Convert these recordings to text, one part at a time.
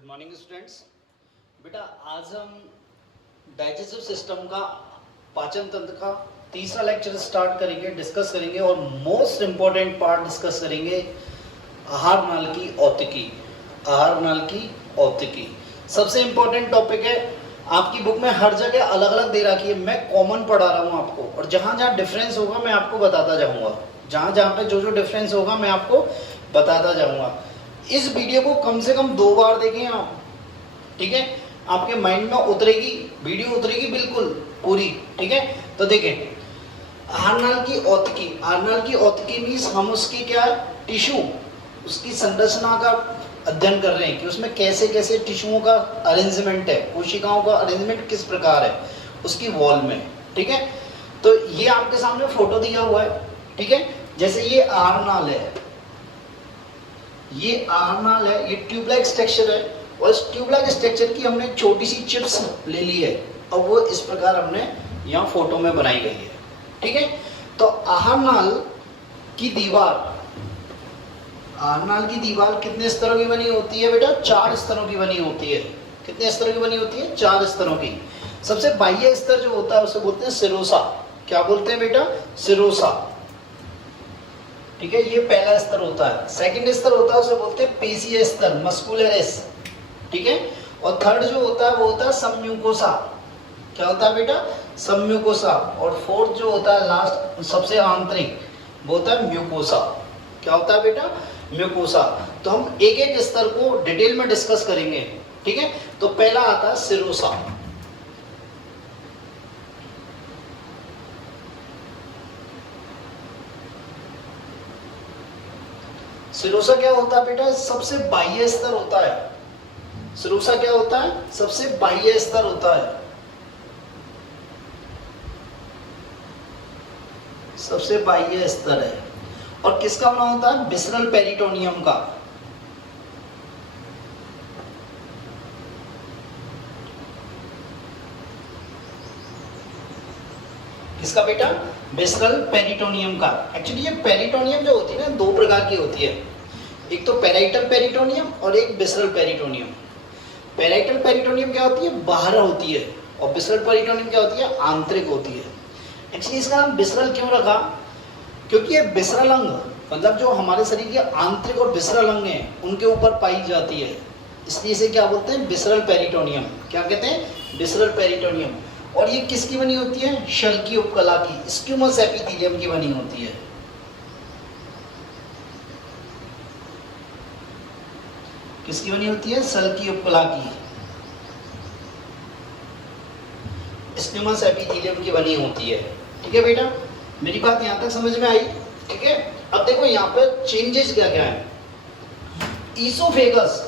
Good morning students. बेटा आज हम डाइजेस्टिव सिस्टम का पाचन तंत्र का तीसरा लेक्चर स्टार्ट करेंगे, डिस्कस करेंगे और मोस्ट इंपॉर्टेंट पार्ट डिस्कस करेंगे आहार नाल की औतिकी। आहार नाल की औतिकी सबसे इंपॉर्टेंट टॉपिक है। आपकी बुक में हर जगह अलग अलग दे रखी है, मैं कॉमन पढ़ा रहा हूँ आपको, और जहाँ जहाँ डिफरेंस होगा मैं आपको बताता जाऊँगा। जहाँ जहाँ पे जो जो डिफरेंस होगा मैं आपको बताता जाऊँगा। इस वीडियो को कम से कम 2 बार देखें आप, ठीक है? आपके माइंड में उतरेगी, वीडियो उतरेगी बिल्कुल पूरी, ठीक है? तो देखें, आहार नाल की औतिकी। आहार नाल की औतिकी मीन्स हम उसकी क्या टिश्यू, उसकी संरचना का अध्ययन कर रहे हैं कि उसमें कैसे कैसे टिश्यूओं का अरेंजमेंट है, कोशिकाओं का अरेंजमेंट किस प्रकार है उसकी वॉल में, ठीक है? तो ये आपके सामने फोटो दिया हुआ है, ठीक है? जैसे ये आहार नाल है, ये आहार नाल है, ये ट्यूब लाइक स्ट्रक्चर है, और इस ट्यूब लाइक स्ट्रक्चर की हमने छोटी सी चिप्स ले ली है और वो इस प्रकार हमने यहाँ फोटो में बनाई गई है, ठीक है? तो आहार नाल की दीवार, आहार नाल की दीवार कितने स्तरों की बनी होती है बेटा? 4 स्तरों की बनी होती है। कितने स्तरों की बनी होती है? 4 स्तरों की। सबसे बाह्य स्तर जो होता है उसे बोलते हैं सिरोसा। क्या बोलते हैं बेटा? सिरोसा, ठीक है? ये पहला स्तर होता है। सेकंड स्तर होता है उसे बोलते हैं पेशीय स्तर, मस्कुलरिस, ठीक है? और थर्ड जो होता है वो होता है सम्यूकोसा। क्या होता है बेटा? सम्यूकोसा। और फोर्थ जो होता है लास्ट, सबसे आंतरिक, वो होता है म्यूकोसा। क्या होता है बेटा? म्यूकोसा। तो हम एक एक स्तर को डिटेल में डिस्कस करेंगे, ठीक है? तो पहला आता है सिरोसा। सिरोसा क्या होता है बेटा? सबसे बाह्य स्तर होता है। सिरोसा क्या होता है? सबसे बाह्य स्तर होता है, सबसे बाह्य स्तर है। और किसका बना होता है? विसरल पेरिटोनियम का। किसका बेटा? विसरल पेरिटोनियम का। एक्चुअली ये पेरिटोनियम जो होती है ना, 2 प्रकार की होती है। एक तो पेराइटल पेरिटोनियम और एक विसरल पेरिटोनियम। पेराइटल पेरिटोनियम क्या होती है? बाहर होती है, और विसरल पेरिटोनियम क्या होती है? आंतरिक होती है। एक्चुअली इसका नाम विसरल क्यों रखा? क्योंकि ये विसरल अंग, मतलब जो हमारे शरीर के आंतरिक और विसरल अंग हैं उनके ऊपर पाई जाती है, इसलिए इसे क्या बोलते हैं? Visceral peritoneum. क्या कहते हैं? Visceral peritoneum. और ये किसकी बनी होती है? शल की उपकला की, स्क्यूमस एपिथेलियम की बनी होती है। किसकी बनी होती है? शल की उपकला की, स्क्यूमस एपिथेलियम की बनी होती है, ठीक है बेटा? मेरी बात यहां तक समझ में आई, ठीक है? अब देखो यहाँ पे चेंजेस क्या क्या है। ईसोफेगस,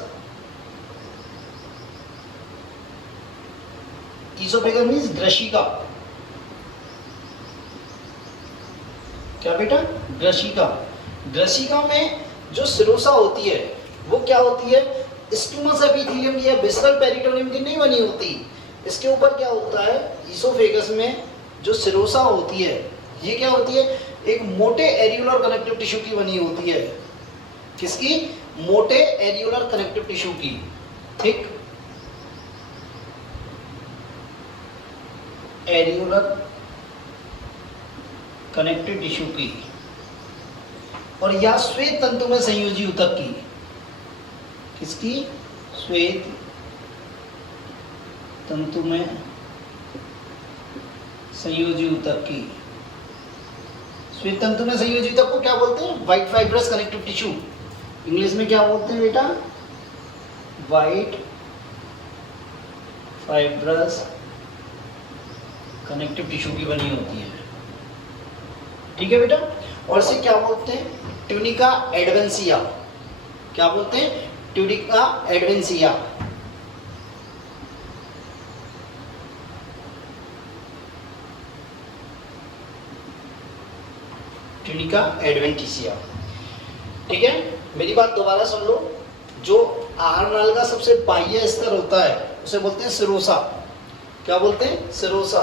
ईसोफेगस मीन्स ग्रशिका। क्या बेटा? ग्रशिका। ग्रशिका में जो सिरोसा होती है वो क्या होती है? स्क्यूमस एपिथेलियम या विसरल पेरिटोनियम की नहीं बनी होती। इसके ऊपर क्या होता है? ईसोफेगस में जो सिरोसा होती है ये क्या होती है? एक मोटे एरियुलर कनेक्टिव टिश्यू की बनी होती है। किसकी? मोटे एरियुलर कनेक्टिव टिश्यू की, थिक एरियुलर कनेक्टिव टिश्यू की, और या श्वेत तंतु में संयोजी ऊतक की। किसकी? श्वेत तंतु में संयोजी ऊतक की। श्वेत तंतु में संयोजी ऊतक को क्या बोलते हैं? White fibrous connective tissue. English में क्या बोलते हैं बेटा? व्हाइट फाइब्रस कनेक्टिव टिश्यू की बनी होती है, ठीक है बेटा? और इसे क्या बोलते हैं? ट्यूनिका एडवेंसिया। क्या बोलते हैं? ट्यूनिका एडवेंसिया। ट्यूनिका एडवेंटिसिया, ठीक है? मेरी बात दोबारा सुन लो। जो आहार नाल का सबसे बाह्य स्तर होता है उसे बोलते हैं सिरोसा। क्या बोलते हैं? सिरोसा।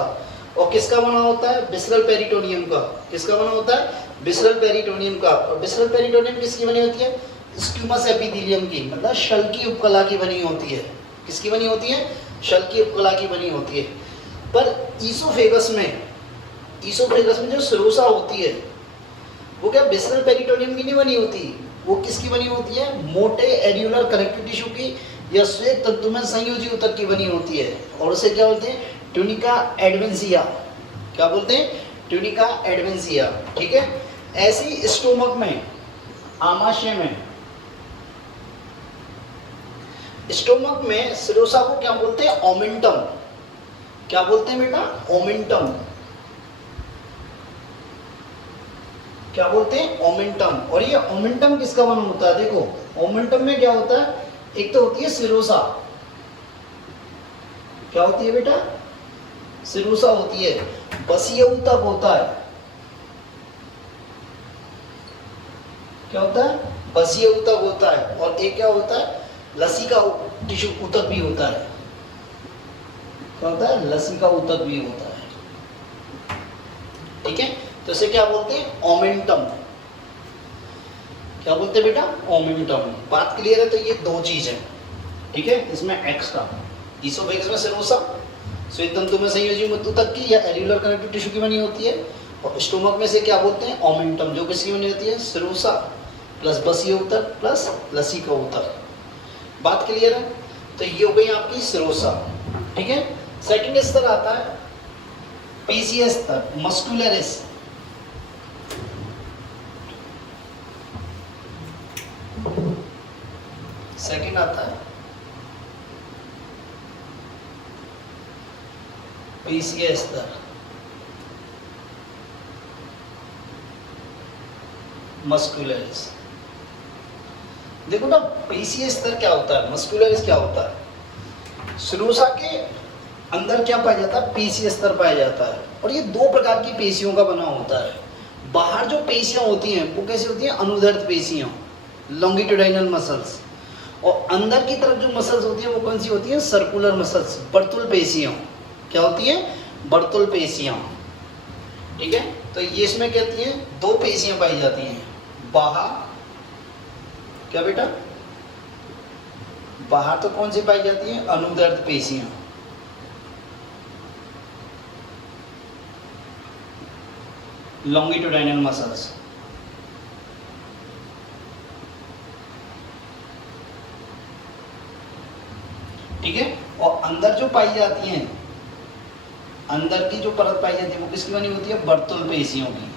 और किसका बना होता है? विसरल पेरिटोनियम का। किसका बना होता है? विसरल पेरिटोनियम का। और विसरल पेरिटोनियम किसकी बनी होती है? स्क्यूमस एपिथेलियम की, मतलब शल की उपकला की बनी होती है। किसकी बनी होती है? शल की उपकला की बनी होती है। पर ईसोफेगस में जो सिरोसा होती है वो क्या विसरल पेरिटोनियम की नहीं बनी होती, वो किसकी बनी होती है? मोटे एड्यूलर कनेक्टिव टिश्यू की या श्वेत तंतु में संयोजी ऊतक की बनी होती है, और उसे क्या बोलते हैं? ट्यूनिका एडवेंसिया। क्या बोलते हैं? ट्यूनिका एडवेंसिया। ठीक है। ऐसी स्टोमक में, आमाशय में, स्टोमक में सिरोसा को क्या बोलते हैं? ओमेंटम। क्या बोलते हैं बेटा? ओमेंटम। क्या बोलते हैं? ओमेंटम। और ये ओमेंटम किसका बना होता है? देखो ओमेंटम में क्या होता है, एक तो होती है सिरोसा। क्या होती है बेटा? सिरोसा होती है। बसीय ऊतक होता है। क्या होता है? बसीय ऊतक होता है। और एक क्या होता है? लसिका टिश्यू ऊतक भी होता है। क्या होता है? लसिका ऊतक भी होता है। ठीक है। तो इसे क्या बोलते हैं? ओमेंटम। क्या बोलते हैं बेटा? ओमेंटम। बात क्लियर है? तो ये दो चीज है। ठीक है। इसमें एक्स्ट्रा ईसोफेगस में सिरोसा श्वेत तंतु में संयोजी ऊतक की या एल्यूलर कनेक्टिव टिश्यू की बनी होती है, और स्टोमक में से क्या बोलते हैं? ओमेंटम, जो किसकी बनी होती है? सिरोसा प्लस बसीय ऊतक प्लस लसिका ऊतक। बात क्लियर है? तो ये हो गई आपकी सिरोसा। ठीक है। सेकंड स्तर आता है पीसीएस स्तर, मस्कुलरिस। सेकंड आता है पीसीएस स्तर, मस्कुलरिस। देखो ना, पीसीएस स्तर क्या होता है, मस्कुलरिस क्या होता है? सिरोसा के अंदर क्या पाया जाता है? पेशीय स्तर पाया जाता है। और ये दो प्रकार की पेशियों का बना होता है। बाहर जो पेशियां होती हैं वो कैसी होती हैं? अनुदैर्ध्य पेशियां, लॉन्गिट्यूडाइनल मसल्स। और अंदर की तरफ जो मसल्स होती हैं वो कौन सी होती हैं? सर्कुलर मसल्स, वर्तुल पेशियां। क्या होती है? वर्तुल पेशियां। ठीक है। तो ये इसमें कहती हैं दो पेशियां पाई जाती हैं बाहर। क्या बेटा? बाहर तो कौन सी पाई जाती है? अनुदैर्ध्य पेशियां। लॉन्गिट्यूडाइनल मसल्स। ठीक है। और अंदर जो पाई जाती हैं, अंदर की जो परत पाई जाती है वो किसकी बनी होती है? वर्तुल पेशियों की,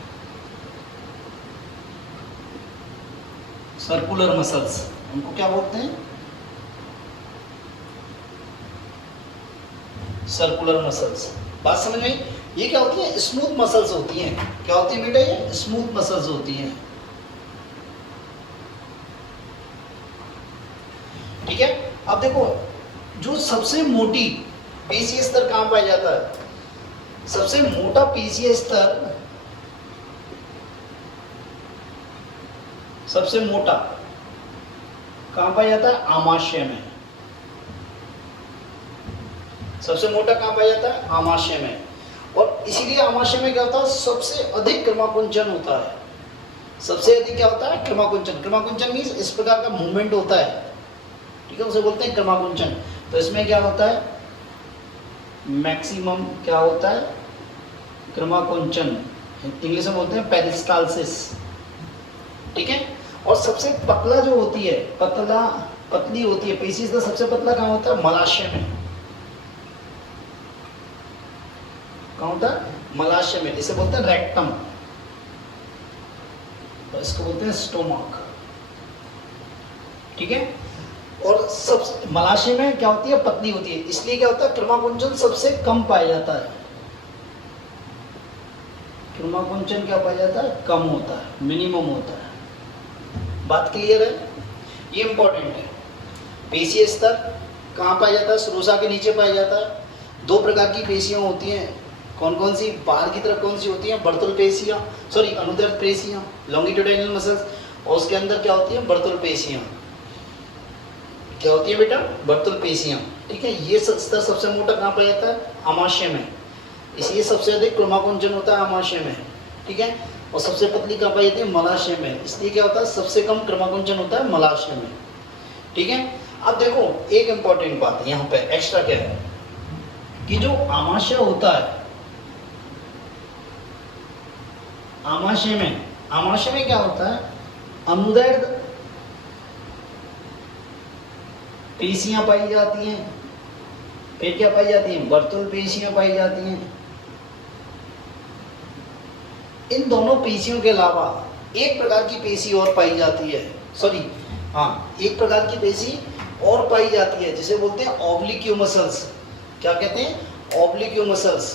सर्कुलर मसल्स। उनको क्या बोलते हैं? Circular muscles. बात समझ में आई? ये क्या होती है? स्मूथ मसल्स होती हैं। क्या होती है बेटा? ये स्मूथ मसल्स होती हैं। ठीक है। अब देखो, जो सबसे मोटी पेशीय स्तर कहां पाया जाता है? सबसे मोटा पेशीय स्तर, सबसे मोटा कहां पाया जाता है? आमाशय में। सबसे मोटा कहां पाया जाता है? आमाशय में। और इसीलिए आमाशय में क्या होता है? सबसे अधिक क्रमाकुंचन होता है। सबसे अधिक क्या होता है? क्रमाकुंचन। क्रमाकुंचन मीन्स इस प्रकार का मूवमेंट होता है। ठीक है, उसे बोलते हैं क्रमाकुंचन। तो इसमें क्या होता है? मैक्सिमम क्या होता है? क्रमाकुंचन। इंग्लिश में बोलते हैं पेरिस्टालसिस। ठीक है। और सबसे पतला जो होती है, पतली होती है पेशी, सबसे पतला कहाँ होता है? मलाशय में। कहाँ होता है? मलाशय में। इसे बोलते हैं रेक्टम, और इसको बोलते हैं स्टोमक। ठीक है। और सब मलाशय में क्या होती है? पतली होती है। इसलिए क्या होता है? क्रमाकुंचन सबसे कम पाया जाता है। क्रमाकुंचन क्या पाया जाता है? कम होता है, मिनिमम होता है। बात क्लियर है? ये इंपॉर्टेंट है। पेशीय स्तर कहाँ पाया जाता है? सिरोसा के नीचे पाया जाता है। दो प्रकार की पेशियां होती हैं। कौन कौन सी? बाहर की तरफ कौन सी होती हैं? वर्तुल पेशियां, सॉरी अनुदैर्ध्य पेशियां, लॉन्गिट्यूडाइनल मसल्स। और उसके अंदर क्या होती है? वर्तुल पेशियां। क्या होती है बेटा? वर्तुल पेशियां। ठीक है। ये स्तर सबसे मोटा कहाँ पाया जाता है? आमाशय में। इसलिए सबसे अधिक क्रमाकुंचन होता है आमाशय में। ठीक है। और सबसे पतली कहाँ पाई जाती है? मलाशय में। इसलिए क्या होता है? सबसे कम क्रमाकुंचन होता है मलाशय में। ठीक है। अब देखो एक इंपॉर्टेंट बात यहाँ पे एक्स्ट्रा क्या है कि जो आमाशय होता है, आमाशय में क्या होता है? अंदर पेशियां पाई जाती हैं। फिर क्या पाई जाती हैं? वर्तुल पेशियां पाई जाती हैं। इन दोनों पेशियों के अलावा एक प्रकार की पेशी और पाई जाती है, सॉरी हाँ, एक प्रकार की पेशी और पाई जाती है जिसे बोलते हैं ऑब्लिक्यू मसल्स। क्या कहते हैं? ऑब्लिक्यू मसल्स।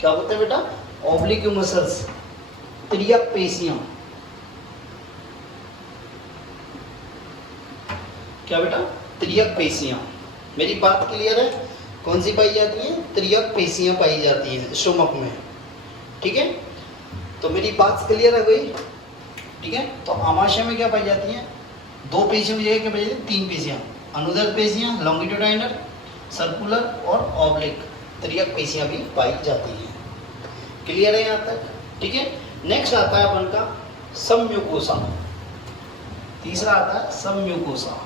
क्या बोलते हैं बेटा? ऑब्लिक्यू मसल्स, त्रियक पेशियां। क्या बेटा? त्रियक पेशियां। मेरी बात क्लियर है? कौन सी पाई जाती है? त्रियक पेशियां पाई जाती हैं स्टोमक में। ठीक है, तो मेरी बात क्लियर है भाई? ठीक है, तो आमाशय में क्या पाई जाती है? दो पेशियों की जगह क्या पाई जाती है? तीन पेशियां, अनुदैर्ध्य पेशियां, लॉन्गिट्यूडाइनल, सर्कुलर और ऑब्लिक त्रियक पेशियां भी पाई जाती हैं। क्लियर है यहाँ तक? ठीक है, नेक्स्ट आता है अपन का सबम्यूकोसा। तीसरा आता है सबम्यूकोसा।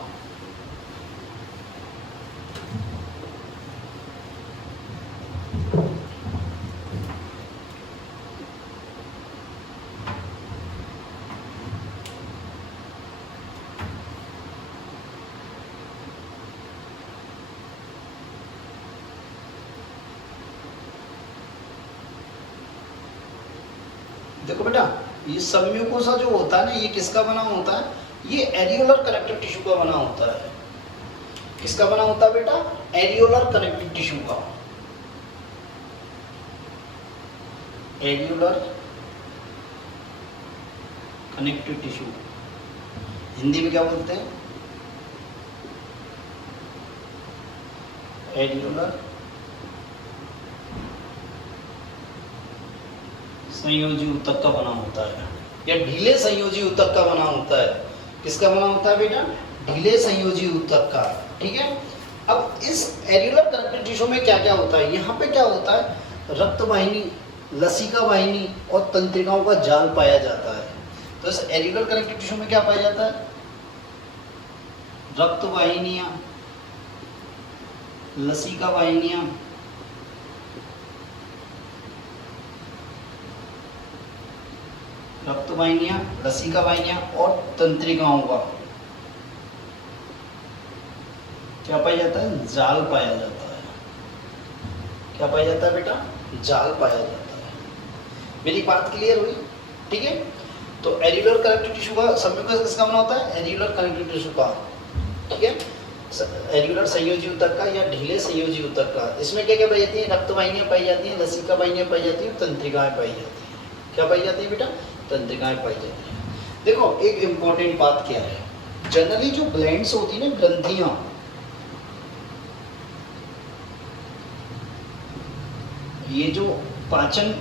देखो बेटा, ये सबम्यूकोसा जो होता है ना, ये किसका बना होता है? ये एरियोलर कनेक्टिव टिश्यू का बना होता है। किसका बना होता है बेटा? एरियोलर कनेक्टिव टिश्यू का। एरियोलर कनेक्टिव टिश्यू हिंदी में क्या बोलते हैं? एरियोलर संयोजी ऊतक का बना होता है, या ढीले संयोजी ऊतक का बना होता है। किसका बना होता है बेटा? ढीले संयोजी ऊतक का। ठीक है, अब इस एरियोलर कनेक्टिव टिश्यू में क्या क्या होता है? यहाँ पे क्या होता है? रक्त वाहिनी, लसिका वाहिनी और तंत्रिकाओं का जाल पाया जाता है। तो इस एरियोलर कनेक्टिव टिश्यू में क्या पाया जाता है? रक्त वाहिनियां, लसिका वाहिनियां, रक्त वाहिनियां, लसिका वाहिनियां और तंत्रिकाओं का क्या पाया जाता है? जाल पाया जाता है। क्या पाया जाता है बेटा? जाल पाया जाता है। मेरी बात क्लियर हुई? ठीक है, तो एरियोलर कनेक्टिव टिश्यू का सबम्यूकोसा किसका बना होता है? एरियोलर कनेक्टिव टिश्यू का। ठीक है, एरियोलर संयोजी ऊतक का या ढीले संयोजी ऊतक का। इसमें क्या क्या पाई जाती है? रक्त वाहिनियां पाई जाती हैं, लसिका वाहिनियां पाई जाती हैं, तंत्रिकाएं पाई जाती हैं। क्या पाई जाती है बेटा? तंत्रिकाएं पाई जाती हैं। देखो एक इंपॉर्टेंट बात क्या है, जनरली जो ग्लैंड्स होती है ना, ग्रंथियां, ये जो पाचन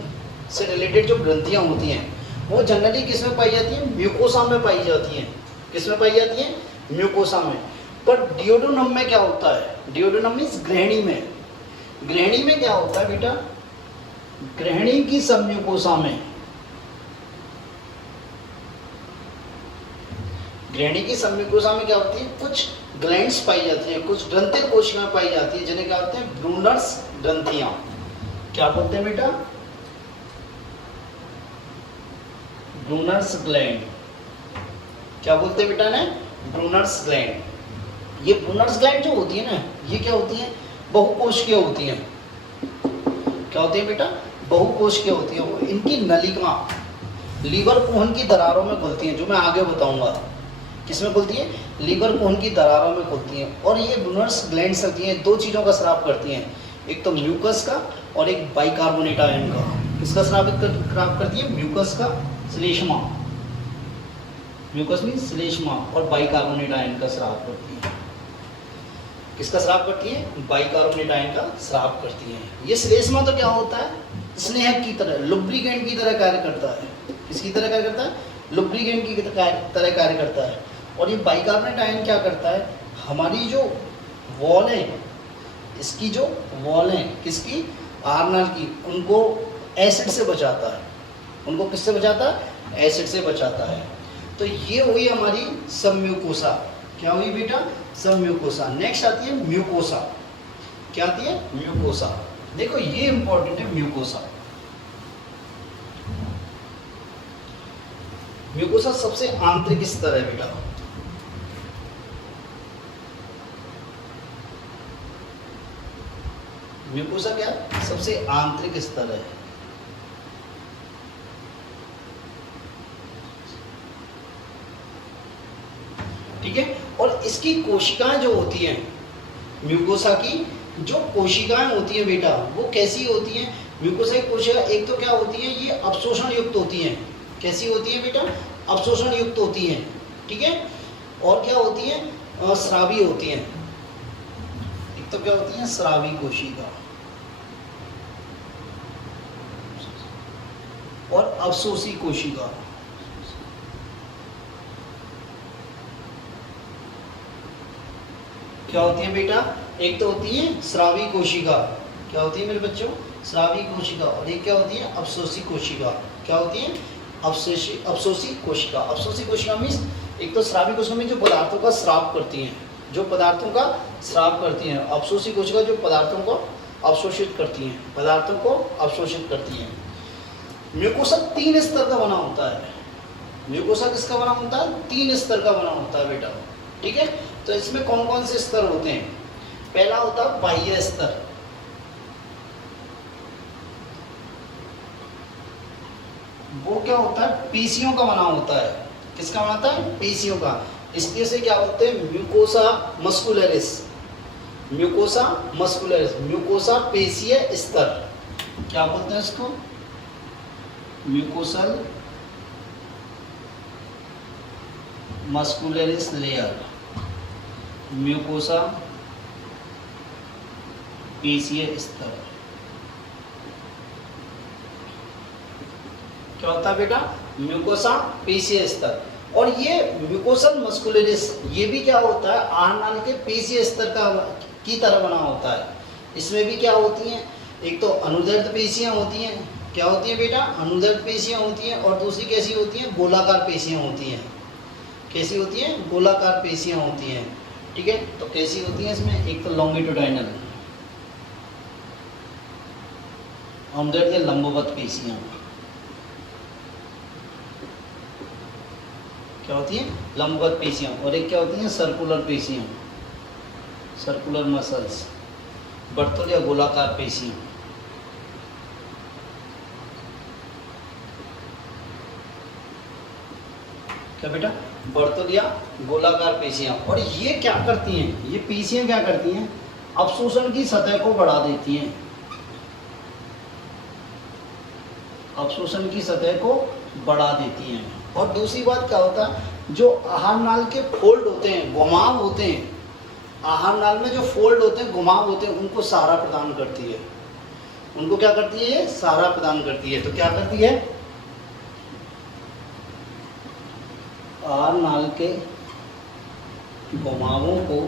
से रिलेटेड जो ग्रंथियां होती हैं वो जनरली किसमें पाई जाती हैं? म्यूकोसा में पाई जाती हैं। किसमें पाई जाती हैं? म्यूकोसा में। पर डियोडोनम में क्या होता है? डियोडोनम मीन्स ग्रहणी में। ग्रहणी में क्या होता है बेटा? ग्रहणी की सबम्यूकोसा में, ग्रहणी की सबम्यूकोसा में क्या होती है? कुछ ग्लैंड्स पाई जाती हैं, कुछ ग्रंथिल कोशिकाएं पाई जाती है जिन्हें क्या होते हैं? ब्रूनर्स ग्रंथियां। क्या बोलते हैं बेटा? Brunner's gland. क्या बोलते हैं बेटा ने? Brunner's gland. ये ब्रूनर्स ग्लैंड जो होती है ना, ये क्या होती है? बहुकोशिकीय होती हैं। क्या होती है बेटा? बहुकोशिकीय होती है। इनकी नलिका लीवर कुहन की दरारों में खुलती हैं, जो मैं आगे बताऊंगा। किसमें खुलती है? लीवर कुहन की दरारों में खुलती हैं। और ये ब्रूनर्स ग्लैंड्स होती हैं, दो चीज़ों का स्राव करती हैं, एक तो म्यूकस का और एक बाइकार्बोनेट आयन का। किसका स्राव करती है? म्यूकस का, श्लेष्मा। म्यूकस मीन्स श्लेष्मा, और बाइकार्बोनेट आयन का स्राव करती है। किसका स्राव करती है? बाइकार्बोनेट आयन का स्राव करती है। ये श्लेष्मा तो क्या होता है? स्नेहक की तरह, लुब्रिकेंट की तरह कार्य करता है। किसकी तरह कार्य करता है? लुब्रिकेंट की तरह कार्य करता है। और ये बाइकार्बोनेट आयन क्या करता है? हमारी जो वॉल है, इसकी जो वॉल है, किसकी? आरनाल की, उनको एसिड से बचाता है। उनको किससे बचाता है? एसिड से बचाता है। तो ये हुई हमारी सबम्यूकोसा। क्या हुई बेटा? सबम्यूकोसा। नेक्स्ट आती है म्यूकोसा। क्या आती है? म्यूकोसा। देखो ये इंपॉर्टेंट है म्यूकोसा। म्यूकोसा सबसे आंतरिक स्तर है बेटा। म्यूकोसा क्या है? सबसे आंतरिक स्तर है। ठीक है। और इसकी कोशिकाएं जो होती हैं, म्यूकोसा की जो कोशिकाएं होती हैं बेटा, वो कैसी होती हैं? म्यूकोसा की कोशिका एक तो क्या होती है, ये अवशोषण युक्त होती हैं। कैसी होती है बेटा? अवशोषण युक्त होती हैं। ठीक है। और क्या होती है? स्रावी होती हैं। एक तो क्या होती है? स्रावी कोशिका और अवशोषी कोशिका। क्या होती है बेटा? एक तो होती है स्रावी कोशिका। क्या होती है मेरे बच्चों? स्रावी कोशिका। और एक क्या होती है? अवशोषी कोशिका। क्या होती है? अवशोषी कोशिका। अवशोषी कोशिका मीन्स एक तो स्रावी कोशिका में जो पदार्थों का स्राव करती हैं, जो पदार्थों का स्राव करती हैं। अवशोषी कोशिका जो पदार्थों को अवशोषित करती हैं, पदार्थों को अवशोषित करती हैं। म्यूकोसा 3 स्तर का बना होता है। म्यूकोसा किसका बना होता है? 3 स्तर का बना होता है बेटा। ठीक है। तो इसमें कौन कौन से स्तर होते हैं? पहला होता है बाह्य स्तर। वो क्या होता है? पेशियों का बना होता है। किसका बना होता है? पेशियों का। इसलिए से क्या बोलते हैं? Mucosa muscularis. Mucosa muscularis, mucosa पेशीय स्तर। क्या बोलते हैं इसको? Mucosal muscularis layer. म्यूकोसा पेशीय स्तर। क्या होता है बेटा? म्यूकोसा पेशीय स्तर। और ये म्यूकोसल मस्कुलरिस ये भी क्या होता है? आहार के पेशीय स्तर का की तरह बना होता है। इसमें भी क्या होती हैं? एक तो अनुदैर्ध्य पेशियां होती हैं। क्या होती है बेटा? अनुदैर्ध्य पेशियां होती हैं। और दूसरी कैसी होती हैं? गोलाकार पेशियां होती हैं। कैसी होती हैं? गोलाकार पेशियां होती हैं। ठीक है। तो कैसी होती हैं इसमें? एक तो लॉन्गिट्यूडाइनल, अनुदैर्ध्य लंबवत पेशियां। क्या होती है? लंबवत पेशियां। और एक क्या होती हैं? सर्कुलर पेशियां, सर्कुलर मसल्स, वर्तुल या गोलाकार पेशियां। क्या बेटा? वर्तुल या गोलाकार पेशियां। और ये क्या करती हैं? ये पेशियां क्या करती हैं? अवशोषण की सतह को बढ़ा देती हैं। अवशोषण की सतह को बढ़ा देती हैं। और दूसरी बात क्या होता है? जो आहार नाल के फोल्ड होते हैं, घुमाव होते हैं, आहार नाल में जो फोल्ड होते हैं, घुमाव होते हैं, उनको सहारा प्रदान करती है। उनको क्या करती है? ये सहारा प्रदान करती है। तो क्या करती है? आहार नाल के घुमावों को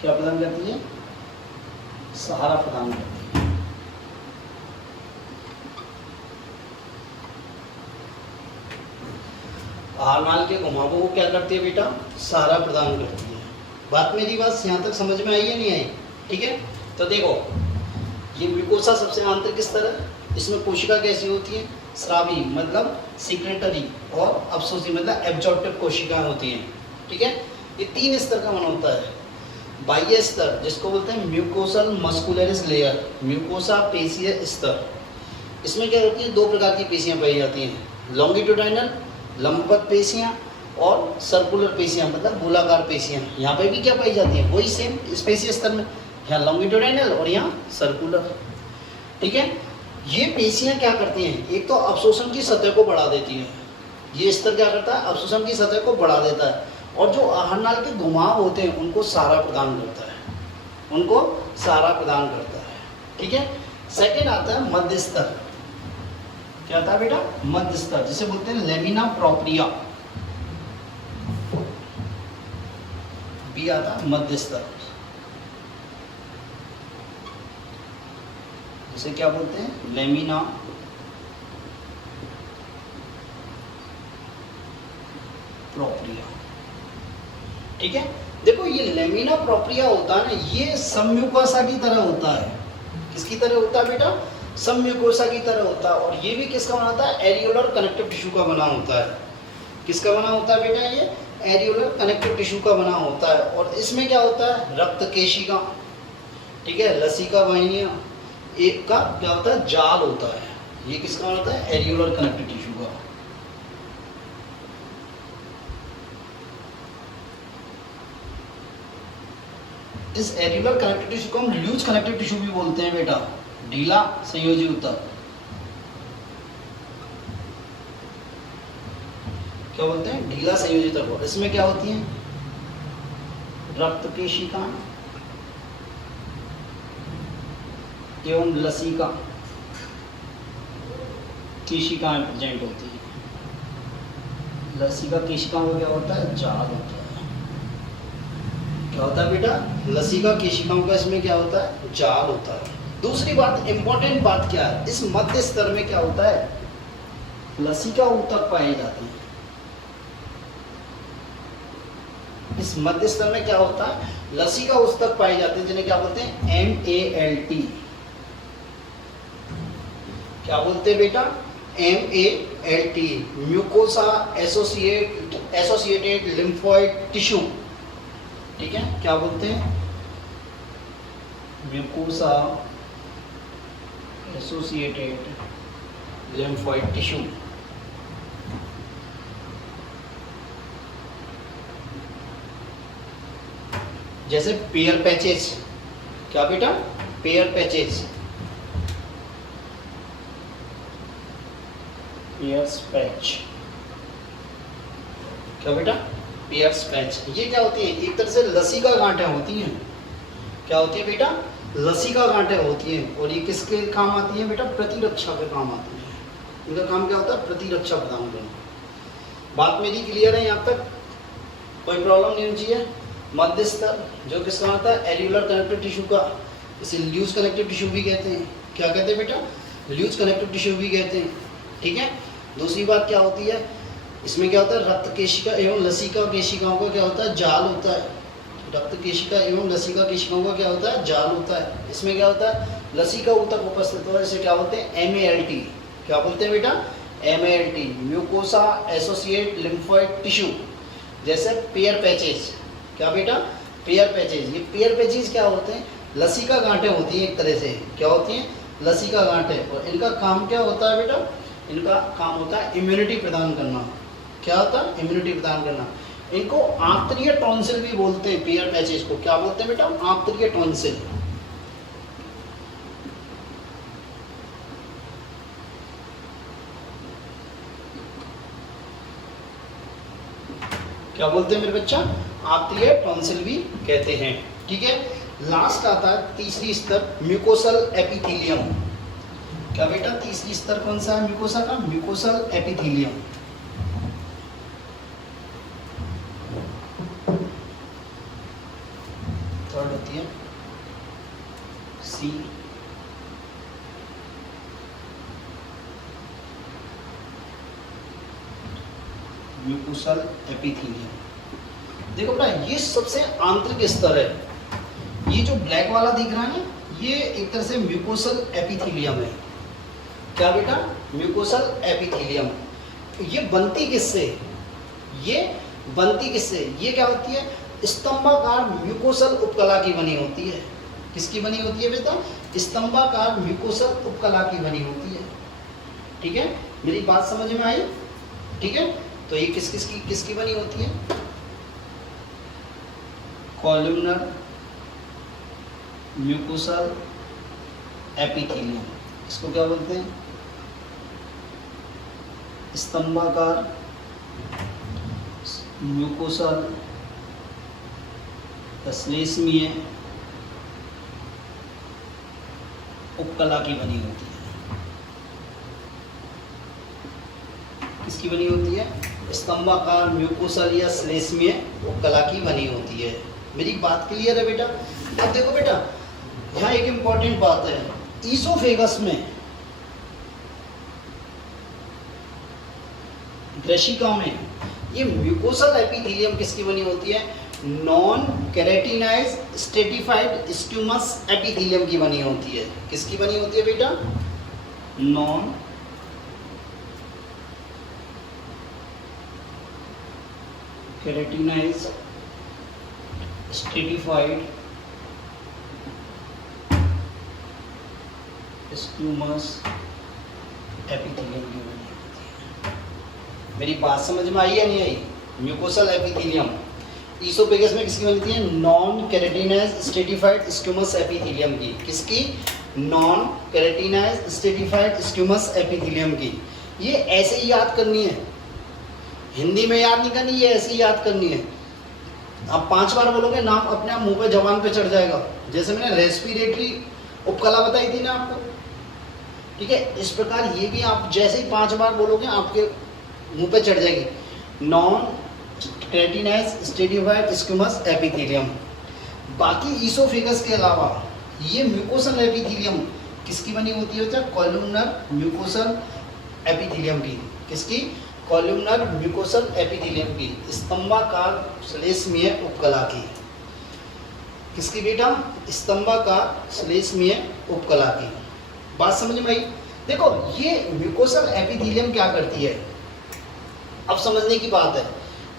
क्या प्रदान करती है? सहारा प्रदान करती है। आहार नाल के घुमावों को क्या करती है बेटा? सहारा प्रदान करती है। मेरी बात यहाँ तक समझ में आई या नहीं आई? ठीक है। तो देखो ये म्यूकोसा सबसे आंतरिक स्तर है। इसमें कोशिका कैसी होती है? स्रावी मतलब सीक्रेटरी, और अवशोषी मतलब एब्जॉर्प्टिव कोशिकाएं होती हैं। ठीक है। ये 3 स्तर का बना होता है। बाह्य स्तर जिसको बोलते हैं म्यूकोसल मस्कुलरिस लेयर, म्यूकोसा पेशीय स्तर। इसमें क्या होती है? 2 प्रकार की पेशियां पाई जाती हैं, लॉन्गिट्यूडाइनल लंबवत पेशियां और सर्कुलर पेशियां मतलब गोलाकार पेशियां। यहाँ पे भी क्या पाई जाती है? वही सेम पेशीय स्तर में, यहाँ लॉन्गिट्यूडाइनल और यहाँ सर्कुलर। ठीक है। ये पेशियां क्या करती हैं? एक तो अवशोषण की सतह को बढ़ा देती हैं। ये स्तर क्या करता है? अवशोषण की सतह को बढ़ा देता है। और जो आहार नाल के घुमाव होते हैं उनको सहारा प्रदान करता है, उनको सहारा प्रदान करता है। ठीक है। सेकेंड आता है मध्य स्तर। क्या आता है बेटा? मध्य स्तर, जिसे बोलते हैं लेमिना प्रोप्रिया। बी आता है मध्य स्तर। इसे क्या बोलते हैं? Lamina propria. ठीक है, देखो ये लेमिना प्रोप्रिया होता है ना, ये सबम्यूकोसा की तरह होता है। किसकी तरह होता है बेटा? सबम्यूकोसा की तरह होता है। और ये भी किसका बना होता है? एरियोलर कनेक्टिव टिश्यू का बना होता है। किसका बना होता है बेटा? ये एरियोलर कनेक्टिव टिश्यू का बना होता है। और इसमें क्या होता है? रक्त केशिका, ठीक है, लसिका वाहिनियां, एक का क्या होता है? जाल होता है। ये किसका होता है? एरियोलर कनेक्टिव टिश्यू का। इस एरियोलर कनेक्टिव टिश्यू को हम लूज कनेक्टिव टिश्यू भी बोलते हैं बेटा, ढीला संयोजी ऊतक। क्या बोलते हैं? ढीला संयोजी ऊतक। इसमें क्या होती है? रक्त केशिका एवं लसिका केशिकाएं प्रेजेंट होती है। लसिका केशिकाओं का क्या होता है? जाल होता है। क्या होता है बेटा? लसिका केशिकाओं का इसमें क्या होता है? जाल होता है। दूसरी बात, इंपॉर्टेंट बात क्या है? इस मध्य स्तर में क्या होता है? लसिका ऊतक पाए जाते हैं। इस मध्य स्तर में क्या होता है? लसिका ऊतक पाए जाते हैं, जिन्हें क्या बोलते हैं? MALT। क्या बोलते हैं बेटा? MALT, mucosa associated lymphoid tissue. ठीक है, क्या बोलते हैं? Mucosa associated lymphoid tissue. जैसे पेयर पैचेस। क्या बेटा? Peyer patches, Peyer's patch. क्या बेटा? Peyer's patch. ये क्या होती है? एक तरह से लसिका गांठें होती हैं। क्या होती है बेटा? लसिका गांठें होती हैं। और ये किसके काम आती हैं बेटा? प्रतिरक्षा के काम आती हैं। इनका काम क्या होता है? प्रतिरक्षा प्रदान करना। बात मेरी क्लियर है यहाँ तक? कोई प्रॉब्लम नहीं होनी चाहिए। मध्य स्तर जो किसका होता है? एरियोलर कनेक्टिव टिश्यू का। इसे ल्यूज कनेक्टिव टिश्यू भी कहते हैं। क्या कहते हैं बेटा? ल्यूज कनेक्टिव टिश्यू भी कहते हैं। ठीक है, दूसरी बात क्या होती है? इसमें क्या होता है? रक्त केशिका एवं लसिका केशिकाओं का क्या होता है? जाल होता है। रक्त केशिका एवं लसिका केशिकाओं का क्या होता है? जाल होता है। इसमें क्या होता है? लसिका ऊतक उपस्थित होता है। इसे क्या बोलते हैं? MALT। क्या बोलते हैं बेटा? MALT, mucosa associate lymphoid tissue. जैसे पेयर पैचेस। क्या बेटा? Peyer patches. ये पेयर पैचेस क्या होते हैं? लसिका गांठें होती हैं एक तरह से। क्या होती हैं? लसिका गांठें। और इनका काम क्या होता है बेटा? इनका काम होता है इम्यूनिटी प्रदान करना। क्या होता है? इम्यूनिटी प्रदान करना। इनको आंतरीय टॉन्सिल भी बोलते हैं। पेयर पैचेस को क्या बोलते हैं बेटा? आंतरीय टॉन्सिल। क्या बोलते हैं मेरे बच्चा? आंतरीय टॉन्सिल भी कहते हैं। ठीक है, लास्ट आता है तीसरी स्तर, म्यूकोसल एपिथेलियम। क्या बेटा? तीसरी स्तर कौन सा है म्यूकोसा का? Mucosal epithelium. थर्ड होती है C। Mucosal epithelium. देखो बेटा, ये सबसे आंतरिक स्तर है। ये जो ब्लैक वाला दिख रहा है ना, ये एक तरह से म्यूकोसल एपिथेलियम है। क्या बेटा? Mucosal epithelium. ये बनती किससे? ये बनती किससे? ये क्या होती है? स्तंभाकार म्यूकोसल उपकला की बनी होती है। किसकी बनी होती है बेटा? स्तंभाकार म्यूकोसल उपकला की बनी होती है। ठीक है, मेरी बात समझ में आई? ठीक है, तो ये किसकी बनी होती है? Columnar mucosal epithelium. इसको क्या बोलते हैं? स्तंभाकार म्यूकोसल श्लेष्मीय उपकला की बनी होती है। किसकी बनी होती है? स्तंभाकार म्यूकोसल या श्लेष्मीय उपकला की बनी होती है। मेरी बात क्लियर है बेटा? अब देखो बेटा, यहाँ एक इम्पॉर्टेंट बात है। ईसोफेगस में, ग्रेशिका में, ये म्यूकोसल एपिथेलियम किसकी बनी होती है? Non keratinise stratified squamous epithelium की बनी होती है। किसकी बनी होती है बेटा? Non keratinise stratified squamous epithelium की बनी होती है। मेरी बात समझ में आई या नहीं आई? म्यूकोसल एपिथेलियम ईसोफेगस में किसकी बनती है? Non keratinise stratified squamous epithelium की। किसकी? Non keratinise stratified squamous epithelium की। ये ऐसे ही याद करनी है, हिंदी में याद नहीं करनी, ये ऐसे ही याद करनी है। आप 5 बार बोलोगे नाम अपने आप मुंह पे जबान पे चढ़ जाएगा। जैसे मैंने रेस्पिरेटरी उपकला बताई थी ना आपको, ठीक है, इस प्रकार ये भी आप जैसे ही 5 बार बोलोगे आपके मुंह पे चढ़ जाएगी। Non keratinise stratified squamous epithelium. बाकी ईसोफेगस के अलावा ये म्यूकोसल एपिथेलियम किसकी बनी होती है? कॉलमनर म्यूकोसल एपिथेलियम की। किसकी? कॉलमनर म्यूकोसल एपिथेलियम की, स्तंभाकार श्लेष्मीय उपकला की। किसकी बेटा? स्तंभाकार श्लेष्मीय उपकला की। बात समझ में आई? देखो ये म्यूकोसल एपिथेलियम क्या करती है, अब समझने की बात है।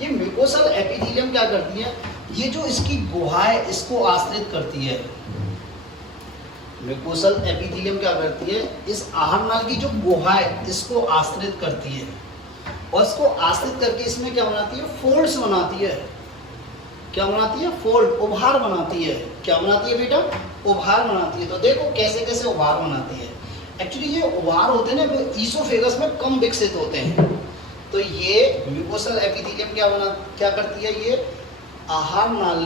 ये म्यूकोसल एपिथेलियम क्या करती है? ये जो इसकी गुहा है इसको आश्रित करती है। म्यूकोसल एपिथेलियम क्या करती है? इस आहार नाल की जो गुहा है इसको आश्रित करती है, और इसको आश्रित करके इसमें क्या बनाती है? फोल्ड्स बनाती है। क्या बनाती है? फोल्ड, उभार बनाती है। क्या बनाती है बेटा? उभार बनाती है। तो देखो कैसे कैसे उभार बनाती है। एक्चुअली ये उभार होते हैं ना वो ईसोफेगस में कम विकसित होते हैं। तो ये म्यूकोसल एपिथेलियम क्या करती है? ये आहार नाल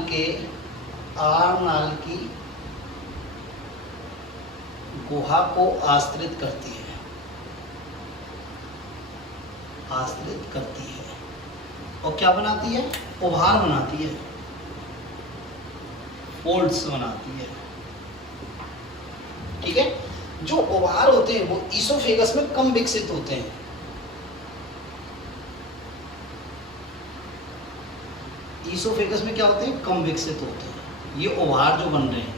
की गुहा को आश्रित करती है, आश्रित करती है, और क्या बनाती है? उभार बनाती है, फोल्ड्स बनाती है। ठीक है, जो उभार होते हैं वो ईसोफेगस में कम विकसित होते हैं। ईसोफेगस में क्या होते हैं? कम विकसित होते हैं ये उभार जो बन रहे हैं।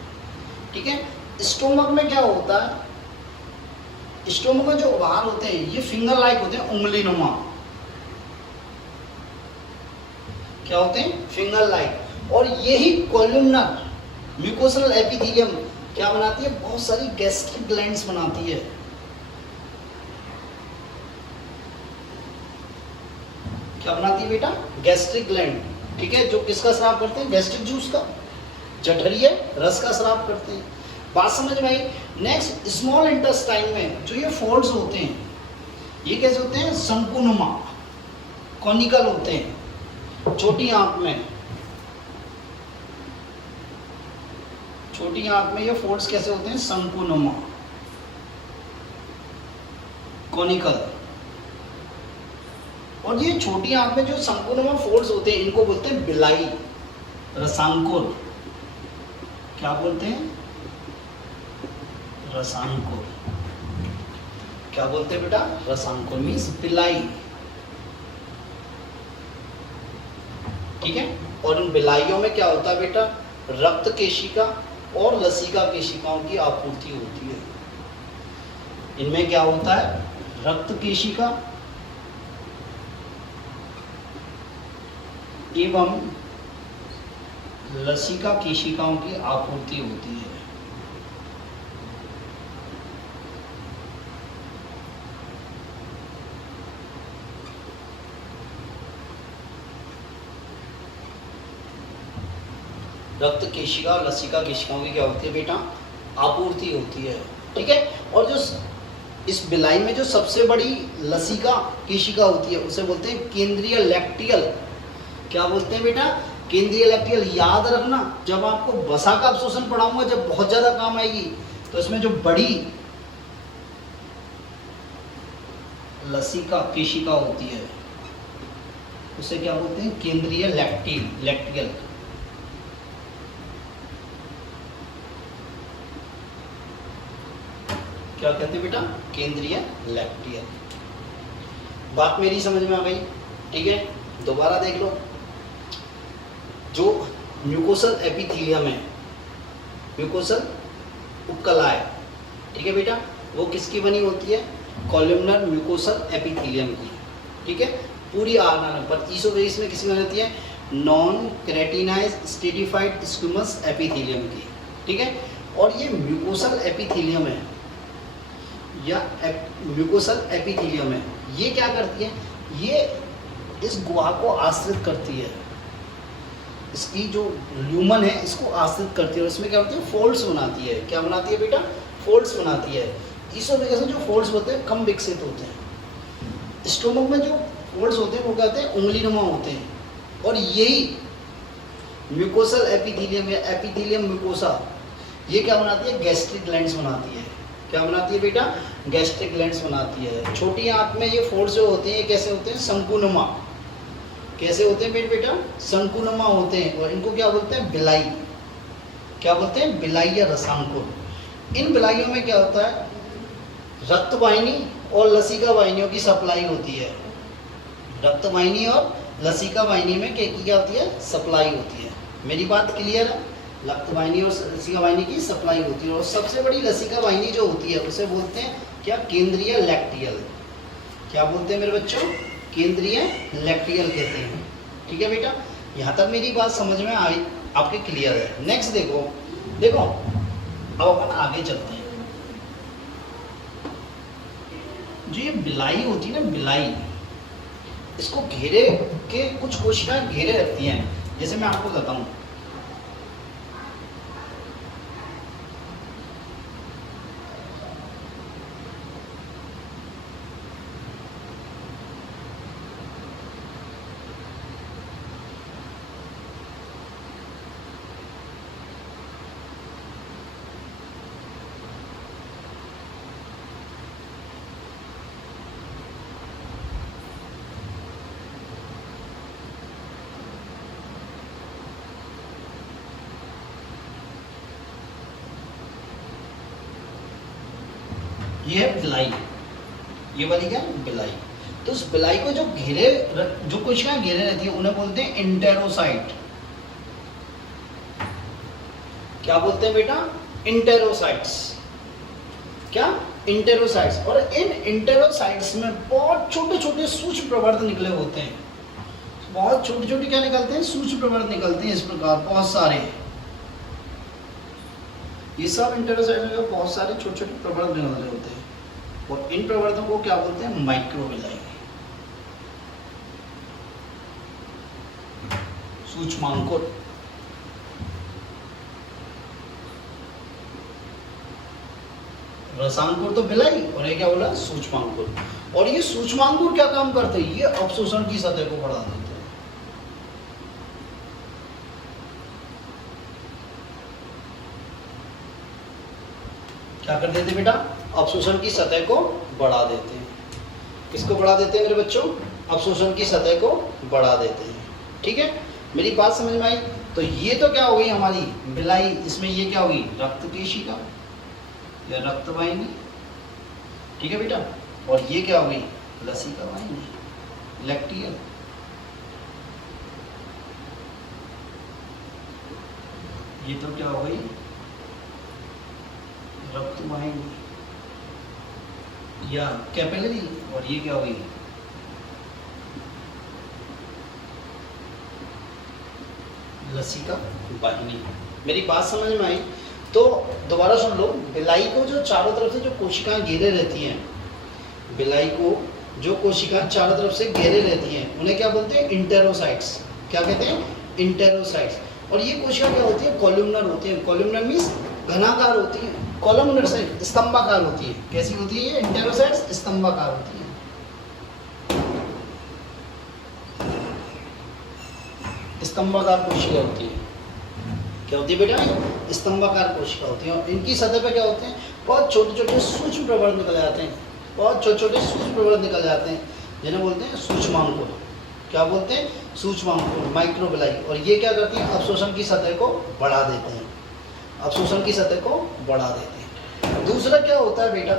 ठीक है, स्टोमक में क्या होता है? स्टोमक में जो उभार होते हैं ये फिंगर लाइक होते हैं, उंगली नुमा। क्या होते हैं? Finger like. और यही कॉलमनर म्यूकोसल एपिथेलियम क्या बनाती है? बहुत सारी गैस्ट्रिक ग्लैंड्स बनाती है। क्या बनाती है बेटा? Gastric gland. ठीक है, जो किसका स्राव करते हैं? गैस्ट्रिक जूस का, जठरीय रस का स्राव करते हैं। बात समझ में आई? नेक्स्ट, स्मॉल इंटेस्टाइन में जो ये फोल्ड्स होते हैं ये कैसे होते हैं? शंकुनुमा, कॉनिकल होते हैं। छोटी आंत में, छोटी आंत में ये फोल्ड्स कैसे होते हैं? शंकुनुमा, कॉनिकल। और ये छोटी आंत में जो शंकुनुमा फोल्ड्स होते हैं इनको बोलते हैं बिलाई, रसांकुर। क्या बोलते हैं? रसांकुर। क्या बोलते हैं बेटा? रसांकुर मीन्स बिलाई। ठीक है, और इन बिलाइयों में क्या होता है बेटा? रक्त केशिका और लसिका केशिकाओं की आपूर्ति होती है। इनमें क्या होता है? रक्त केशिका एवं लसिका केशिकाओं की आपूर्ति होती है। रक्त केशिका और लसिका केशिकाओं की क्या होती है बेटा? आपूर्ति होती है। ठीक है, और जो इस बिलाई में जो सबसे बड़ी लसिका केशिका होती है उसे बोलते हैं केंद्रीय लैक्टियल। क्या बोलते हैं बेटा? केंद्रीय लैक्टियल। याद रखना, जब आपको वसा का अवशोषण पढ़ाऊंगा जब बहुत ज्यादा काम आएगी, तो इसमें जो बड़ी लसिका केशिका होती है उसे क्या बोलते हैं? केंद्रीय लैक्टियल। क्या कहते हैं बेटा, केंद्रीय लैक्टियल। बात मेरी समझ में आ गई, ठीक है। दोबारा देख लो, जो म्यूकोसल एपिथेलियम है, म्यूकोसल उपकला है, ठीक है बेटा, वो किसकी बनी होती है, कॉलमनर म्यूकोसल एपिथेलियम की, ठीक है। पूरी आधार पर 323 में किसकी बनी होती है, नॉन केराटिनाइज स्ट्रेटिफाइड स्क्विमस एपिथेलियम की, ठीक है। और ये म्यूकोसल एपिथेलियम है या म्यूकोसल एपिथेलियम है, ये क्या करती है, ये इस गुहा को आश्रित करती है, इसकी जो ल्यूमन है इसको आश्रित करती है और इसमें क्या होती है, फोल्ड्स बनाती है। क्या बनाती है बेटा, फोल्ड्स बनाती है। इस वजह से जो फोल्ड्स होते हैं कम विकसित होते हैं। स्टोमक में जो फोल्ड्स होते हैं वो कहते हैं उंगलीनुमा होते हैं, और यही म्यूकोसल एपिथेलियम या एपिथेलियम म्यूकोसा ये क्या बनाती है, गैस्ट्रिक ग्लैंड्स बनाती है। क्या बनाती है बेटा, गैस्ट्रिक ग्लैंड्स बनाती है। छोटी आंत में ये फोल्ड्स जो होते हैं ये कैसे होते हैं, शंकुनुमा। कैसे होते हैं बेटा, शंकुनुमा होते हैं, और इनको क्या बोलते हैं, बिलाई। क्या बोलते हैं, बिलाई या रसांकुर। इन बिलाइयों में क्या होता है, रक्त वाहिनी और लसिका वाहिनियों की सप्लाई होती है। रक्त वाहिनी और लसिका वाहिनी में क्या होती है, सप्लाई होती है। मेरी बात क्लियर है, रक्त वाहिनी और लसिका वाहिनी की सप्लाई होती है। और सबसे बड़ी लसिका वाहिनी जो होती है उसे बोलते हैं क्या, केंद्रीय लैक्टियल। क्या बोलते हैं मेरे बच्चों, केंद्रीय लैक्टियल कहते हैं, ठीक है बेटा। यहाँ तक मेरी बात समझ में आई, आपके क्लियर है। नेक्स्ट देखो अब अपन आगे चलते हैं। जो ये बिलाई होती है ना, बिलाई, इसको घेरे के कुछ कोशिकाएं घेरे रखती हैं। जैसे मैं आपको बताऊं, ये है बिलाई, ये वाली क्या, बिलाई। तो उस बिलाई को जो घेरे, जो कोशिकाएं घेरे रहती है उन्हें बोलते हैं इंटेरोसाइट। क्या बोलते हैं बेटा, इंटेरोसाइट्स। क्या, इंटेरोसाइट्स। और इन इंटेरोसाइट्स में बहुत छोटे छोटे सूक्ष्म प्रवर्त निकले होते हैं। बहुत छोटे छोटे क्या निकलते हैं, सूक्ष्म प्रवर्त निकलते हैं इस प्रकार, बहुत सारे। ये सब इंटेरोसाइट में बहुत सारे छोटे छोटे प्रवर्त निकल रहे होते हैं, और इन प्रवर्तों को क्या बोलते हैं, माइक्रोविलाई, सूक्ष्मांकुर। रसांकुर तो बिलाई, और ये क्या बोला, सूक्ष्मांकुर। और ये सूक्ष्मांकुर क्या काम करते हैं, ये अवशोषण की सतह को बढ़ा देते हैं। क्या कर देते बेटा, अवशोषण की सतह को बढ़ा देते हैं। किसको बढ़ा देते हैं मेरे बच्चों, अवशोषण की सतह को बढ़ा देते हैं, ठीक है। मेरी बात समझ में आई। तो ये तो क्या हो गई हमारी बिलाई, इसमें ये क्या होगी, रक्त केशिका या रक्त वाहिनी, ठीक है बेटा। और ये क्या हो गई, लसिका वाहिनी, लैक्टियल। ये तो क्या हो गई, रक्त वाहिनी या कैपिलरी, और ये क्या होगी, लसिका वाहिनी। मेरी बात समझ में आई। तो दोबारा सुन लो, बिलाई को जो चारों तरफ से जो कोशिकाएं घेरे रहती हैं, बिलाई को जो कोशिकाएं चारों तरफ से घेरे रहती हैं उन्हें क्या बोलते हैं, इंटेरोसाइट्स। क्या कहते हैं, इंटेरोसाइट्स। और ये कोशिकाएं क्या होती है, कॉलमनर होती है। कॉलमनर मीन्स घनाकार होती है, कॉलमनर से स्तंभाकार होती है। कैसी होती है ये, इंटेरोसाइट्स स्तंभाकार होती है। स्तंभाकार कोशिका होती है। क्या होती है बेटा, स्तंभाकार कोशिका होती है। और इनकी सतह पे क्या होते हैं, बहुत छोटे छोटे सूक्ष्म प्रवर्त निकल जाते हैं। बहुत छोटे छोटे सूक्ष्म प्रवर्त निकल जाते हैं, जिन्हें बोलते हैं सूक्ष्मांकुर। क्या बोलते हैं, सूक्ष्मांकुर, माइक्रोबिलाई। और ये क्या करती हैं, अवशोषण की सतह को बढ़ा देते हैं। अवशोषण की सतह को बढ़ा देते हैं। दूसरा क्या होता है बेटा,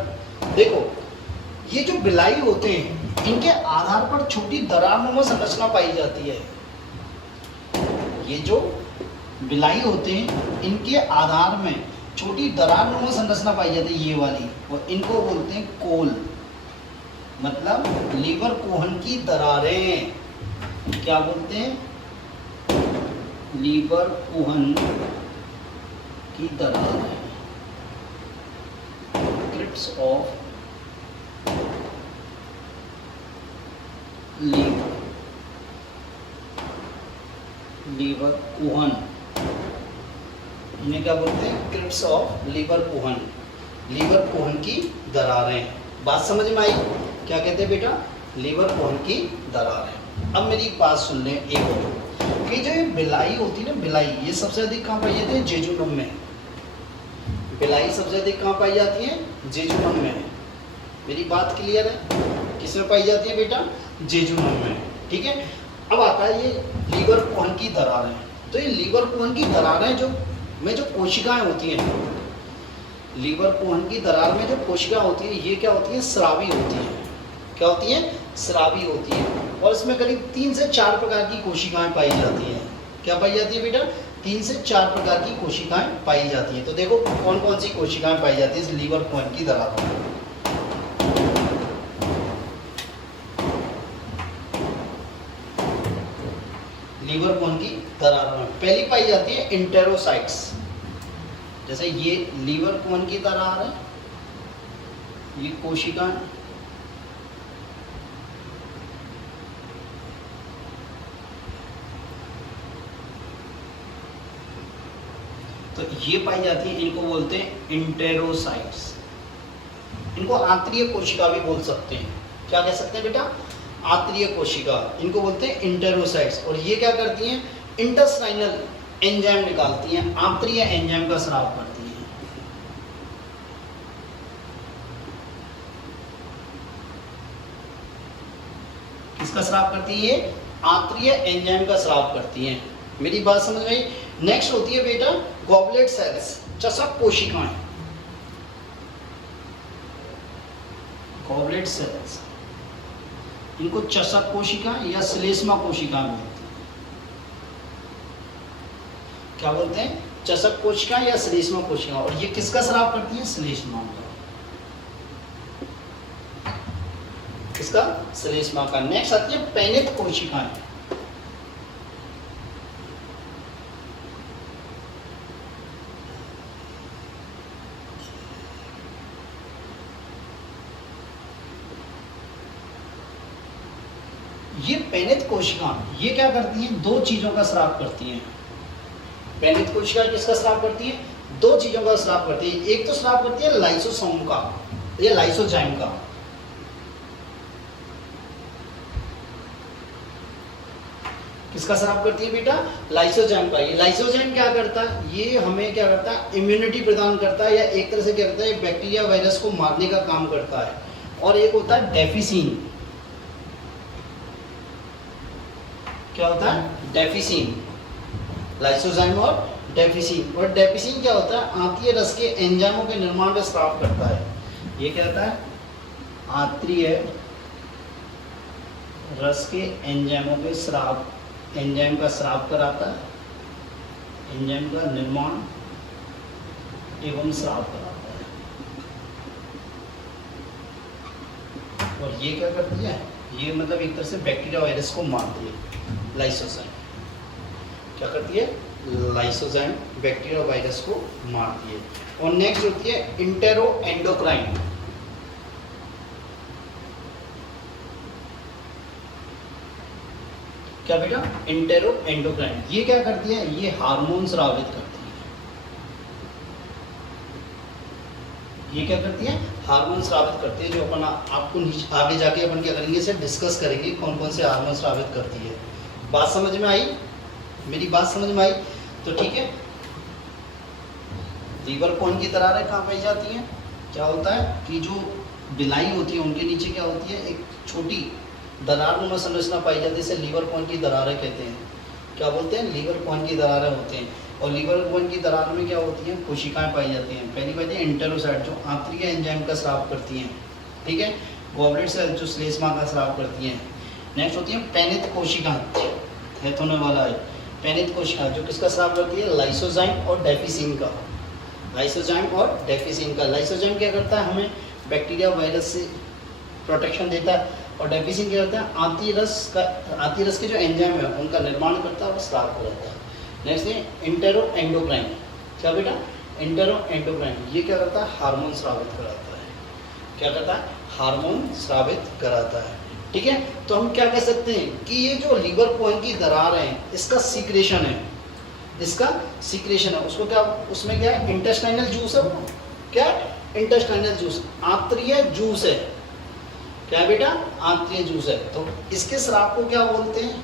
देखो ये जो बिलाई होते हैं इनके आधार पर छोटी दरारनुमा संरचना पाई जाती है। ये जो बिलाई होते हैं इनके आधार में छोटी दरारनुमा संरचना पाई जाती है, ये वाली, और इनको बोलते हैं कोल, मतलब लीवर कोहन की दरारें। क्या बोलते हैं? लीवर कोहन की दरारें, क्रिप्स ऑफ लीवर कोहन, इन्हें क्या बोलते हैं? Crypts of Lieberkuhn, Lieberkuhn की दरारें। बात समझ में आई? क्या कहते हैं बेटा? लीवर कोहन की दरारें। अब मेरी एक बात सुन लें एक और, कि जो ये बिलाई होती है ना, बिलाई, ये सबसे अधिक कहाँ पाई जाती है? जेजुनम में। बिलाई सबसे अधिक कहाँ पाई जाती है? जेजुनम में। मेरी बात क्लियर है? किसमें पाई जाती है बेटा? जेजुनम में। ठीक है, अब आता है ये लीवर कोहन की दरारें। तो ये लीवर कोहन की दरारें जो में जो कोशिकाएं होती हैं, लीवर कोहन की दरार में जो कोशिकाएं होती है, ये क्या होती है? स्रावी होती है। क्या होती है? स्रावी होती है। और इसमें करीब 3 से 4 प्रकार की कोशिकाएं पाई जाती हैं। क्या पाई जाती है बेटा? 3 से 4 प्रकार की कोशिकाएं पाई जाती हैं। तो देखो कौन कौन सी कोशिकाएं पाई जाती है इस लीवर कोहन की दरारों में। लीवर कोहन की दरारों में पहली पाई जाती है इंटेरोसाइट्स। जैसे ये लीवर कोहन की दरार है, ये कोशिकाएं, तो ये पाई जाती है, इनको बोलते हैं इंटेरोसाइट्स। इनको आंतरिक कोशिका भी बोल सकते हैं। क्या कह सकते हैं बेटा? आंतरिक कोशिका, इनको बोलते हैं इंटेरोसाइट्स। और ये क्या करती हैं? इंटेस्टाइनल एंजाइम निकालती हैं, आंतरिक एंजाइम का स्राव करती हैं। किसका स्राव करती है? ये आंतरिक एंजाइम का स्राव करती हैं। मेरी बात समझ में आई? नेक्स्ट होती है बेटा गॉबलेट सेल्स, चषक कोशिकाएं। गॉबलेट सेल्स, इनको चषक कोशिका या श्लेष्मा कोशिका बोलते हैं। क्या बोलते हैं? चषक कोशिका या श्लेष्मा कोशिका। और ये किसका स्राव करती है? श्लेष्मा का। किसका? श्लेष्मा का। नेक्स्ट आती है पैनित कोशिकाएं। ये पैनित कोशिका, ये क्या करती हैं? 2 चीजों का स्राव करती हैं। पैनित कोशिका किसका स्राव करती है? 2 चीजों का स्राव करती है। एक तो स्राव करती है लाइसोसोम का या लाइसोजाइम का। किसका स्राव करती है बेटा? लाइसोजाइम का। ये लाइसोजाइम क्या करता है? ये हमें क्या करता है? इम्यूनिटी प्रदान करता है, या एक तरह से क्या करता है? बैक्टीरिया वायरस को मारने का काम करता है। और एक होता है डेफिसिन। क्या होता है? डेफिसिन। लाइसोजाइम और डेफिसिन। और डेफिसिन क्या होता है? आंतरिय रस के एंजाइमों के निर्माण में स्राव करता है। ये क्या होता है? आंतरिय रस के एंजाइमों के स्राव, एंजाइम का स्राव कराता है, एंजाइम का निर्माण एवं स्राव कराता है। और ये क्या करती है? ये मतलब एक तरह से बैक्टीरिया वायरस को मारती है। लाइसोजाइम क्या करती है? लाइसोजाइम बैक्टीरिया वायरस को मारती है। और नेक्स्ट होती है इंटेरो एंडोक्राइन। क्या बेटा? Intero endocrine. ये क्या करती है? ये हार्मोन स्रावित करती है। ये क्या करती है? हार्मोन स्रावित करती है, जो अपन आपको आगे जाके अपन क्या करेंगे, इसे डिस्कस करेंगे कौन कौन से हार्मोन स्रावित करती है। बात समझ में आई? मेरी बात समझ में आई? तो ठीक है, लीवर कोहन की दरारें कहाँ पाई जाती हैं? क्या होता है कि जो बिलाई होती है उनके नीचे क्या होती है? एक छोटी दरार नुमा संरचना पाई जाती है, इसे लीवर कोहन की दरारें कहते हैं। क्या बोलते हैं, लीवर कोहन की दरारें होते हैं। और लीवर कोहन की दरार में क्या होती हैं, कोशिकाएं पाई जाती हैं। पहली बात है इंटेरोसाइट जो आंतरिक एंजाइम का स्राव करती हैं, ठीक है। गॉबलेट सेल जो श्लेष्मा का स्राव करती हैं। नेक्स्ट होती है पैनित कोशिका, है होने वाला है पैनित कोशिका जो किसका स्राव करती है, लाइसोजाइम और डेफिसिन का। लाइसोजाइम और डेफिसिन का। लाइसोजाइम क्या करता है, हमें बैक्टीरिया वायरस से प्रोटेक्शन देता है, और डेफिसिन क्या करता है, आंतररस के जो एंजाइम है उनका निर्माण करता है और स्राव कराता है। नेक्स्ट है इंटेरो एंडोक्राइन। क्या बेटा, इंटेरो एंडोक्राइन ये क्या करता है, हार्मोन स्रावित कराता है। क्या करता है, हार्मोन स्रावित कराता है, ठीक है। तो हम क्या कह सकते हैं कि ये जो लीवर कोहन की दरार है इसका सीक्रेशन है, इसका सीक्रेशन है। उसको क्या, उसमें क्या है, इंटेस्टाइनल जूस है, वो क्या इंटेस्टाइनल जूस, आंतरीय जूस है। क्या है बेटा, आंतरीय जूस है। तो इसके स्राव को क्या बोलते हैं,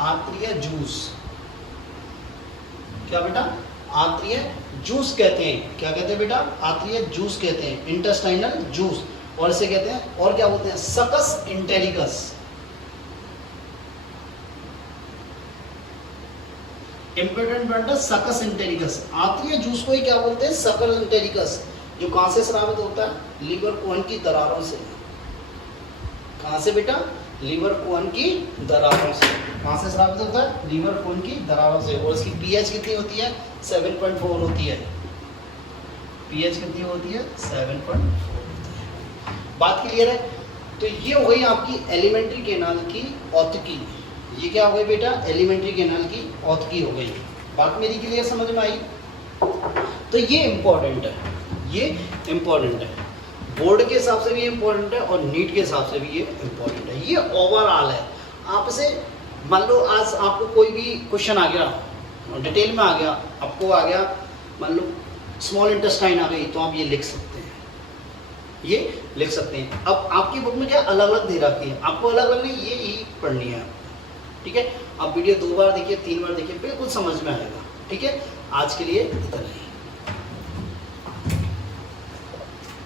आंतरीय जूस। क्या बेटा, आंतरीय जूस कहते हैं। क्या कहते हैं बेटा, आंतरीय जूस कहते हैं, इंटेस्टाइनल जूस। और इसे कहते हैं, और क्या बोलते हैं, सकस इंटेरिकस। इंपोर्टेंट वर्ड है सकस इंटेरिकस। आंतरीय जूस को ही क्या बोलते हैं, सकस इंटेरिकस, जो कहां से स्रावित होता है, लीवर कोहन की दरारों से। कहां से बेटा, लीवर कोहन की दरारों से। कहां से स्रावित होता है, लीवर कोहन की दरारों से। और इसकी पीएच कितनी होती है, 7.4 होती है। पीएच कितनी होती है, 7.4। बात क्लियर है। तो ये हो गई आपकी एलिमेंट्री कैनाल की औतकी। ये क्या हो गई बेटा, एलिमेंट्री कैनाल की औतकी हो गई। बात मेरी क्लियर समझ में आई। तो ये इंपॉर्टेंट है, ये इंपॉर्टेंट है, बोर्ड के हिसाब से भी इंपॉर्टेंट है और नीट के हिसाब से भी ये इंपॉर्टेंट है। ये ओवरऑल है। आपसे मान लो आज आपको कोई भी क्वेश्चन आ गया, डिटेल में आ गया, आपको आ गया, मान लो स्मॉल इंटेस्टाइन आ गई, तो आप ये लिख सकते हैं, ये लिख सकते हैं। अब आपकी बुक में क्या अलग अलग दे रखी है, आपको अलग अलग नहीं, ये ही पढ़नी है, ठीक है। आप वीडियो 2 बार देखिए, 3 बार देखिए, बिल्कुल समझ में आएगा, ठीक है। आज के लिए इतना ही।